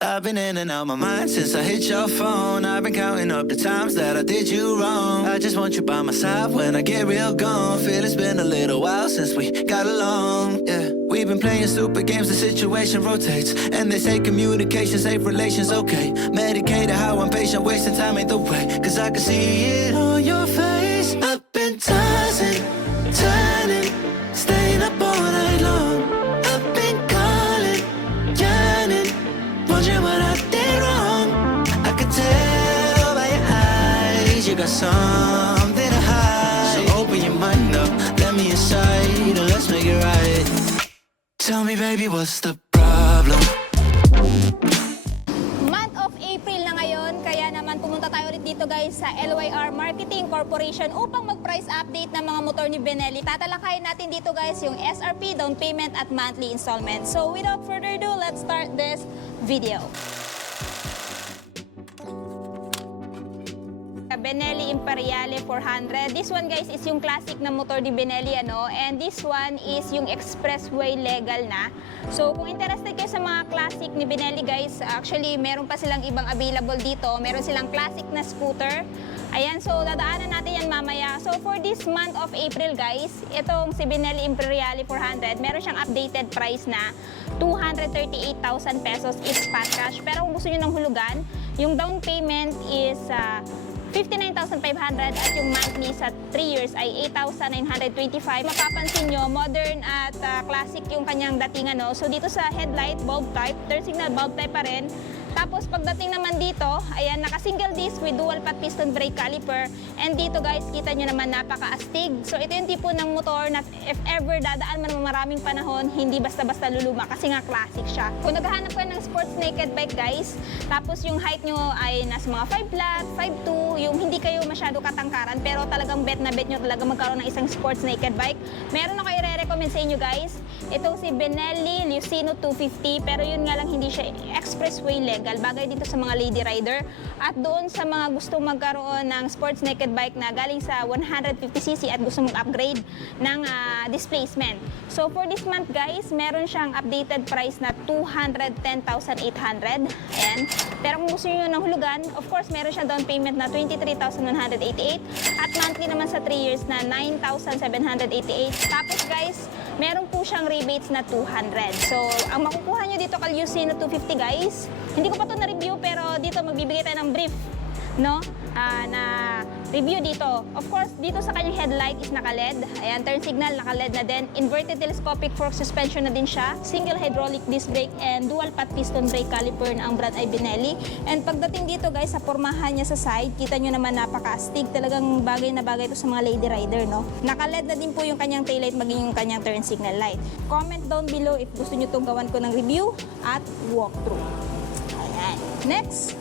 I've been in and out my mind since I hit your phone. I've been counting up the times that I did you wrong. I just want you by my side when I get real gone. Feel it's been a little while since we got along. Yeah, we've been playing stupid games, the situation rotates. And they say communication, safe relations, okay. Medicated how I'm patient, wasting time ain't the way. Cause I can see it on your face. I've been tossing, turning, staying up all night long. I've been calling, yearning, wondering what I did wrong. I could tell by your eyes you got something to hide. So open your mind up, let me inside, and let's make it right. Tell me baby, what's the problem? Month of April na ngayon, kaya naman pumunta tayo ulit dito guys sa LYR Marketing Corporation upang mag-price update ng mga motor ni Benelli. Tatalakayin natin dito guys yung SRP, down payment at monthly installment. So without further ado, let's start this video. Benelli Imperiale 400. This one guys is yung classic na motor ni Benelli and this one is yung expressway legal na. So kung interested kayo sa mga classic ni Benelli guys, actually meron pa silang ibang available dito. Meron silang classic na scooter. Ayan, so dadaanan natin yan mamaya. So for this month of April guys, itong si Benelli Imperiale 400, meron siyang updated price na 238,000 pesos is spot cash. Pero kung gusto nyo ng hulugan, yung down payment is 59,500 at yung monthly sa 3 years ay 8,925. Mapapansin nyo, modern at classic yung kanyang dating So dito sa headlight, bulb type, turn signal bulb type pa rin. Tapos pagdating naman dito, ayan, naka-single disc with dual pat piston brake caliper. And dito guys, kita nyo naman napaka-astig. So ito yung tipo ng motor na if ever dadaan man maraming panahon, hindi basta-basta luluma kasi nga classic siya. Kung naghahanap ka ng sports naked bike guys, tapos yung height nyo ay nasa mga 5 flat, 5'2", yung hindi kayo masyado katangkaran pero talagang bet na bet nyo talaga magkaroon ng isang sports naked bike, meron ako i-recommend sa inyo guys. Itong si Benelli Lucino 250, pero yun nga lang hindi siya expressway legal. Bagay dito sa mga lady rider at doon sa mga gustong magkaroon ng sports naked bike na galing sa 150cc at gusto mag-upgrade ng displacement. So for this month guys, meron siyang updated price na 210,800. Ayan. Pero kung gusto niyo ng hulugan, of course meron siyang down payment na 23,188 at monthly naman sa 3 years na 9,788. Tapos guys, meron po siyang rebates na 200. So, ang makukuha nyo dito kay Lucino 250 guys, hindi ko pa ito na-review pero dito magbibigay tayo ng brief, no? Na review dito. Of course, dito sa kanyang headlight is naka-LED. Ayan, turn signal, naka-LED na din. Inverted telescopic fork suspension na din siya. Single hydraulic disc brake and dual pat piston brake caliper na ang brand ay Benelli. And pagdating dito guys, sa pormahan niya sa side, kita nyo naman napaka-astig. Talagang bagay na bagay ito sa mga lady rider, no? Naka-LED na din po yung kanyang taillight, maging yung kanyang turn signal light. Comment down below if gusto nyo itong gawan ko ng review at walkthrough. Ayan. Next!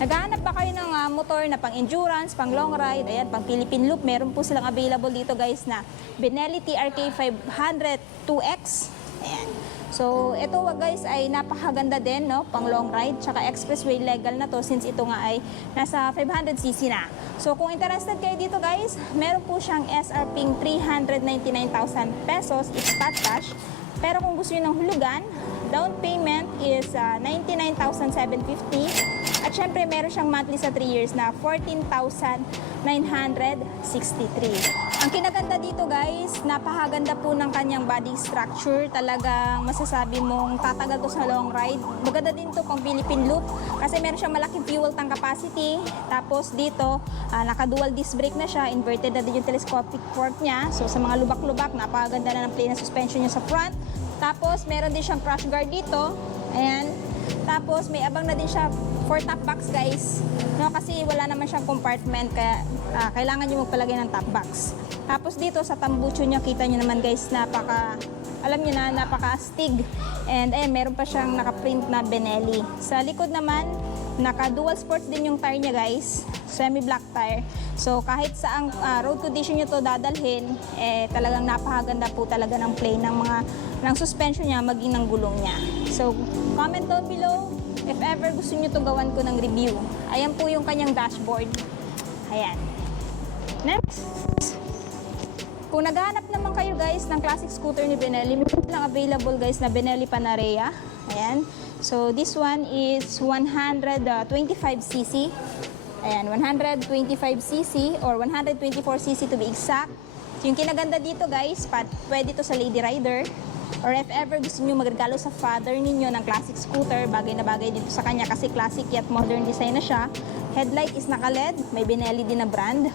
Naghahanap ba kayo ng motor na pang-endurance, pang-long ride, ayan, pang-Philippine Loop, meron po silang available dito guys na Benelli TRK 500 2X. Ayan. So, ito guys ay napakaganda din, no? Pang-long ride, tsaka expressway legal na to since ito nga ay nasa 500cc na. So, kung interested kayo dito guys, meron po siyang SRP 399,000 pesos, it's spot cash. Pero kung gusto nyo ng hulugan, down payment is 99,750. At syempre, meron siyang monthly sa 3 years na 14,963. Ang kinaganda dito guys, napakaganda po ng kanyang body structure. Talagang masasabi mong tatagal to sa long ride. Maganda din to pang Philippine Loop kasi meron siyang malaking fuel tank capacity. Tapos dito, naka-dual disc brake na siya. Inverted na din yung telescopic fork niya. So sa mga lubak-lubak, napakaganda na ng plane na suspension niya sa front. Tapos meron din siyang crash guard dito. Ayan. Tapos may abang na din siya for top box guys, no, kasi wala naman siyang compartment kaya kailangan nyo magpalagay ng top box. Tapos dito sa tambucho niya, kita nyo naman guys, alam nyo na, napaka-astig. And ayun, meron pa siyang naka-print na Benelli. Sa likod naman, naka-dual sports din yung tire niya guys, semi-black tire. So kahit saang road condition nyo to dadalhin, talagang napakaganda po talaga ng plane ng suspension niya, maging ng gulong niya. So comment down below if ever gusto nyo to gawan ko ng review. Ayan po yung kanyang dashboard. Ayan. Next. Kung naghahanap naman kayo guys ng classic scooter ni Benelli, meron lang available guys na Benelli Panarea. Ayan. So this one is 125cc. Ayan, 125cc or 124cc to be exact. So yung kinaganda dito guys, pwede to sa lady rider. Or if ever gusto nyo magregalo sa father ninyo ng classic scooter, bagay na bagay dito sa kanya kasi classic yet modern design na siya. Headlight is naka-LED, may Benelli din na brand.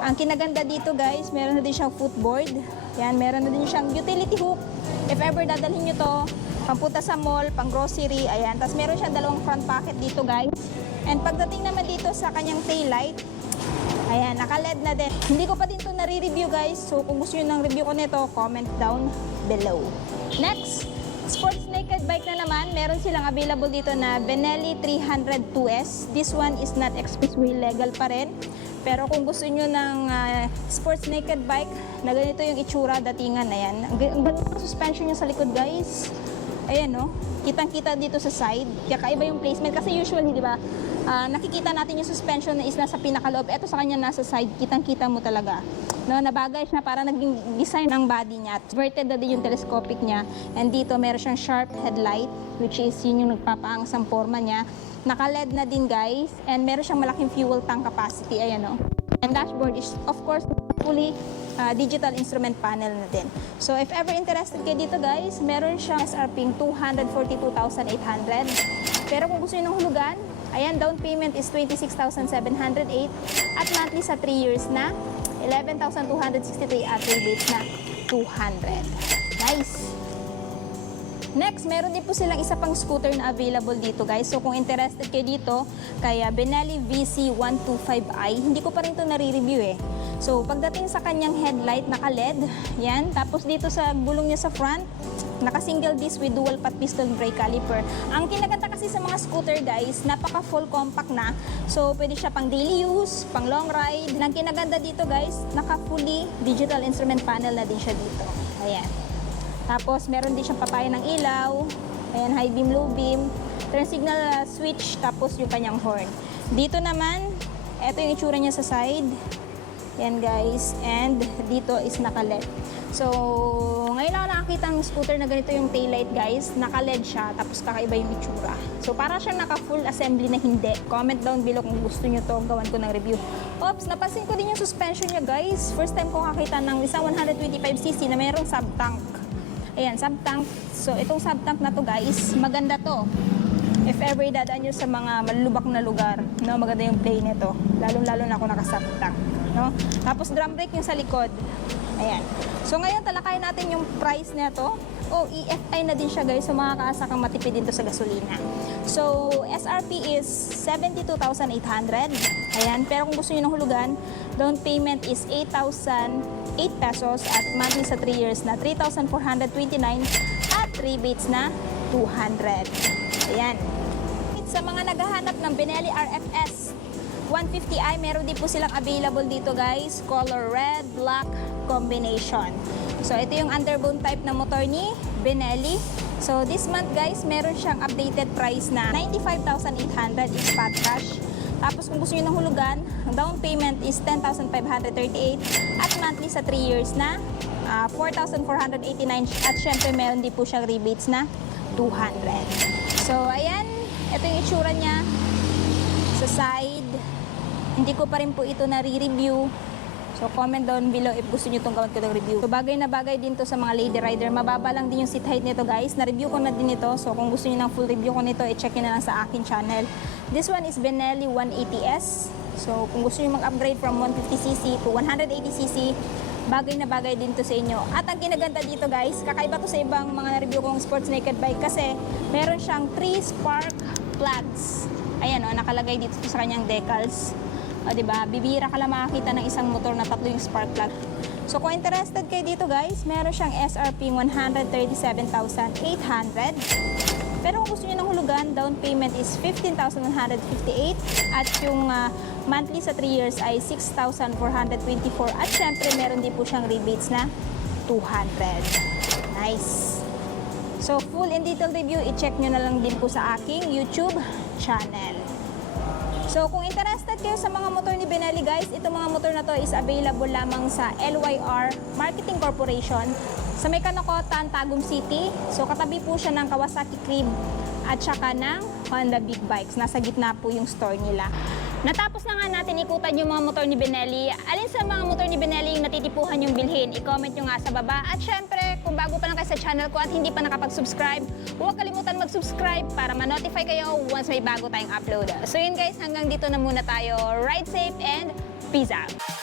Ang kinaganda dito guys, meron na din siyang footboard. Yan, meron na din siyang utility hook. If ever dadalhin nyo to, pampunta sa mall, pang grocery, ayan. Tapos meron siyang dalawang front pocket dito guys. And pagdating naman dito sa kanyang taillight, ayan, naka-LED na din. Hindi ko pa din to nare-review guys. So kung gusto nyo ng review ko nito, comment down below. Next, sports naked bike na naman. Meron silang available dito na Benelli 300 2S. This one is not expressway legal pa rin. Pero kung gusto nyo ng sports naked bike, na ganito yung itsura, datingan na yan. Ang ganda ng suspension niya sa likod guys. Ayan no, kitang-kita dito sa side. Kaya kaiba yung placement kasi usually, di ba, nakikita natin yung suspension na is nasa pinakaloob. Ito sa kanya nasa side, kitang-kita mo talaga. No, nabagay siya para naging design ng body niya. Inverted na din yung telescopic niya. And dito meron siyang sharp headlight, which is yun yung nagpapaangas ang forma niya. Naka-LED na din guys, and meron siyang malaking fuel tank capacity. Ayan no. And dashboard is of course fully digital instrument panel na din. So if ever interested kayo dito guys, meron siyang SRP 242,800. Pero kung gusto niyo ng hulugan, ayan, down payment is 26,708 at monthly sa 3 years na 11,263 at rebates na 200. Nice! Next, meron din po silang isa pang scooter na available dito guys. So kung interested kayo dito, kaya Benelli VC125i, hindi ko pa rin ito nare-review eh. So pagdating sa kanyang headlight, naka-LED, yan. Tapos dito sa gulong niya sa front, naka-single disc with dual pot piston brake caliper. Ang kinaganda kasi sa mga scooter guys, napaka full compact na. So pwede siya pang daily use, pang long ride. Ang kinaganda dito guys, naka-fully digital instrument panel na din siya dito. Ayan. Tapos meron din siyang patayan ng ilaw. Ayan, high beam, low beam. Turn signal switch, tapos yung kanyang horn. Dito naman, ito yung itsura niya sa side. Yan guys, and dito is naka-LED. So, ngayon ako nakakita ng scooter na ganito yung taillight guys. Naka-LED siya, tapos kakaiba yung itsura. So, para siyang naka-full assembly na hindi. Comment down below kung gusto nyo to, gawan ko ng review. Oops, napansin ko din yung suspension niya guys. First time ko kakita ng isang 125cc na mayroong sub-tank. Ayan, sub-tank. So, itong sub-tank na to guys, maganda to. If ever dadaan nyo sa mga malulubak na lugar, no, maganda yung play nito. Lalo-lalo na ako naka-sub-tank. No? Tapos drum brake yung sa likod. Ayan. So ngayon talakayin natin yung price nito. Oh, EFI na din siya guys. So makakaasa kang matipid dito sa gasolina. So SRP is 72,800. Ayan. Pero kung gusto niyo ng hulugan, down payment is 8,008 pesos at monthly sa 3 years na 3,429 at rebates na 200. Ayan. Sa mga naghahanap ng Benelli RFS 150i, meron din po silang available dito guys, color red, black combination. So ito yung underbone type na motor ni Benelli. So this month guys, meron siyang updated price na 95,800 is spot cash. Tapos kung gusto niyo ng hulugan, ang down payment is 10,538 at monthly sa 3 years na 4,489 at syempre meron din po siyang rebates na 200. So ayan, ito yung itsura niya sa side. Hindi ko pa rin po ito nare-review. So comment down below if gusto nyo itong gawin ko ng review. So bagay na bagay din to sa mga lady rider. Mababa lang din yung seat height nito guys. Na-review ko na din ito. So kung gusto nyo ng full review ko nito, i-check nyo na lang sa akin channel. This one is Benelli 180S. So kung gusto nyo mag-upgrade from 150cc to 180cc, bagay na bagay din to sa inyo. At ang kinaganda dito guys, kakaiba to sa ibang mga na-review kong sports naked bike kasi meron siyang 3 spark plugs. Ayan o, nakalagay dito sa kanyang decals. O, diba? Bibira ka lang makakita ng isang motor na tatlo yung spark plug. So, kung interested kayo dito guys, meron siyang SRP 137,800. Pero kung gusto niyo ng hulugan, down payment is 15,158 at yung monthly sa 3 years ay 6,424 at syempre meron din po siyang rebates na 200. Nice! So, full and detailed review, i-check nyo na lang din po sa aking YouTube channel. So, kung interested kayo sa mga motor ni Benelli guys, itong mga motor na to is available lamang sa LYR Marketing Corporation sa may Kanokotan, Tagum City. So, katabi po siya ng Kawasaki Crib at saka ng Honda Big Bikes. Nasa gitna po yung store nila. Natapos na nga natin ikutan yung mga motor ni Benelli. Alin sa mga motor ni Benelli yung natitipuhan yung bilhin? I-comment nyo nga sa baba. At syempre, kung bago pa lang kayo sa channel ko at hindi pa nakapag-subscribe, huwag kalimutan mag-subscribe para ma-notify kayo once may bago tayong upload. So yun guys, hanggang dito na muna tayo. Ride safe and peace out!